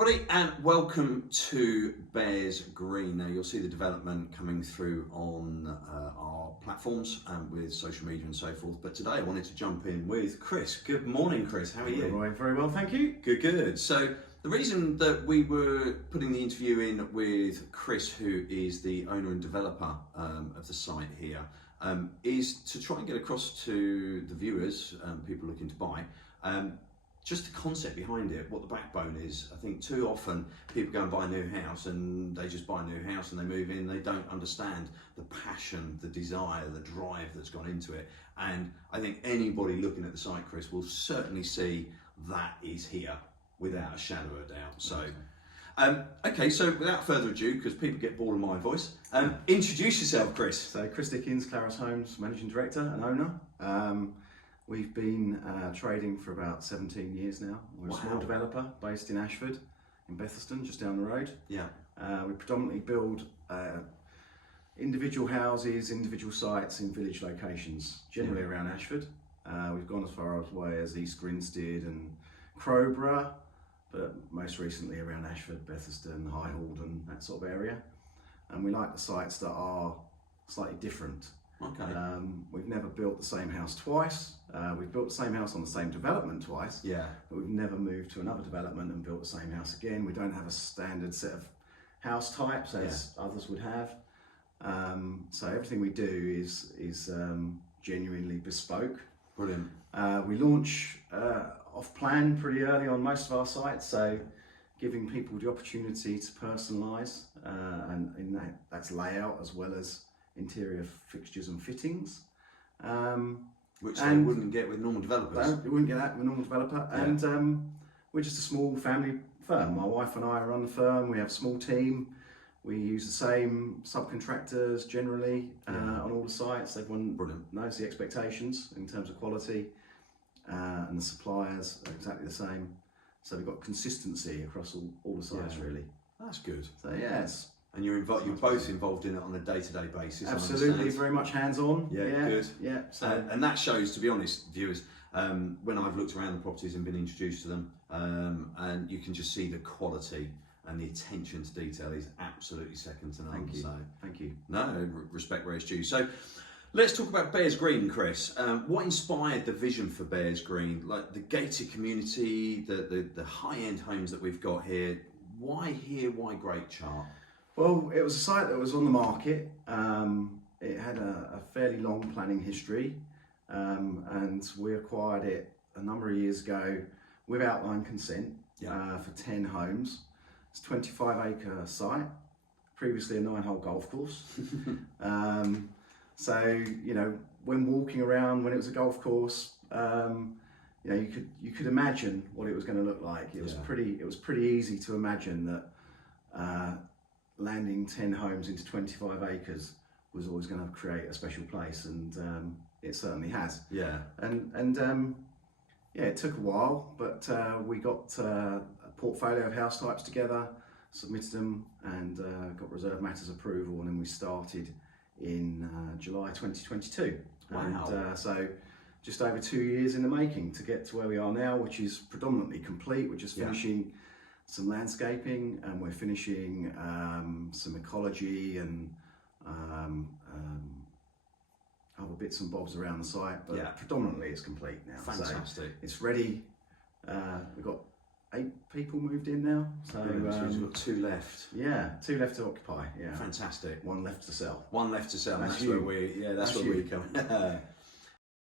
everybody, and welcome to Bears Green. Now you'll see the development coming through on our platforms with social media and so forth. But today I wanted to jump in with Chris. Good morning, Chris. How are you? Right, very well, thank you. Good, good. So the reason that we were putting the interview in with Chris, who is the owner and developer of the site here, is to try and get across to the viewers, people looking to buy, just the concept behind it, what the backbone is. I think too often people go and buy a new house and they just buy a new house and they move in, they don't understand the passion, the desire, the drive that's gone into it. And I think anybody looking at the site, Chris, will certainly see that is here without a shadow of a doubt. So, okay, so without further ado, because people get bored of my voice, introduce yourself, Chris. So Chris Dickens, Clarus Homes, Managing Director and Owner. We've been trading for about 17 years now. We're a small developer based in Ashford, in Betherston, just down the road. Yeah. We predominantly build individual houses, individual sites in village locations, generally around Ashford. We've gone as far away as East Grinstead and Crowborough, but most recently around Ashford, Betherston, High Halden, that sort of area. And we like the sites that are slightly different. Okay. We've never built the same house twice. We've built the same house on the same development twice. Yeah. But we've never moved to another development and built the same house again. We don't have a standard set of house types as others would have. So everything we do is genuinely bespoke. Brilliant. We launch off plan pretty early on most of our sites, so giving people the opportunity to personalise, and in that's layout as well as interior fixtures and fittings, which they wouldn't get with normal developers. You wouldn't get that with a normal developer. Yeah. And we're just a small family firm. My wife and I run the firm. We have a small team. We use the same subcontractors generally on all the sites. Everyone knows the expectations in terms of quality, and the suppliers are exactly the same. So we've got consistency across all the sites, really. That's good. So yeah, it's and you're both involved in it on a day-to-day basis. Absolutely, very much hands-on. Yeah, good. Yeah, so and that shows, to be honest, viewers, when I've looked around the properties and been introduced to them, and you can just see the quality and the attention to detail is absolutely second to none. Thank you. So, thank you. No, respect where it's due. So, let's talk about Bears Green, Chris. What inspired the vision for Bears Green? Like the gated community, the high-end homes that we've got here. Why here? Why Great Chart? Well, it was a site that was on the market. It had a fairly long planning history, and we acquired it a number of years ago with outline consent for 10 homes. It's a 25-acre site, previously a 9-hole golf course. So, you know, when walking around, when it was a golf course, you know, you could imagine what it was going to look like. It was pretty easy to imagine that landing 10 homes into 25 acres was always going to create a special place, and it certainly has. Yeah. And yeah, it took a while, but we got a portfolio of house types together, submitted them, and got reserve matters approval, and then we started in July 2022. Wow. And so just over 2 years in the making to get to where we are now, which is predominantly complete. We're just finishing some landscaping, and we're finishing some ecology and other bits and bobs around the site, but predominantly it's complete now. Fantastic. So it's ready. We've got 8 people moved in now. So we've got 2 left. Yeah, 2 left to occupy. Yeah. Fantastic. 1 left to sell. 1 left to sell. That's where we. Yeah, that's where we come.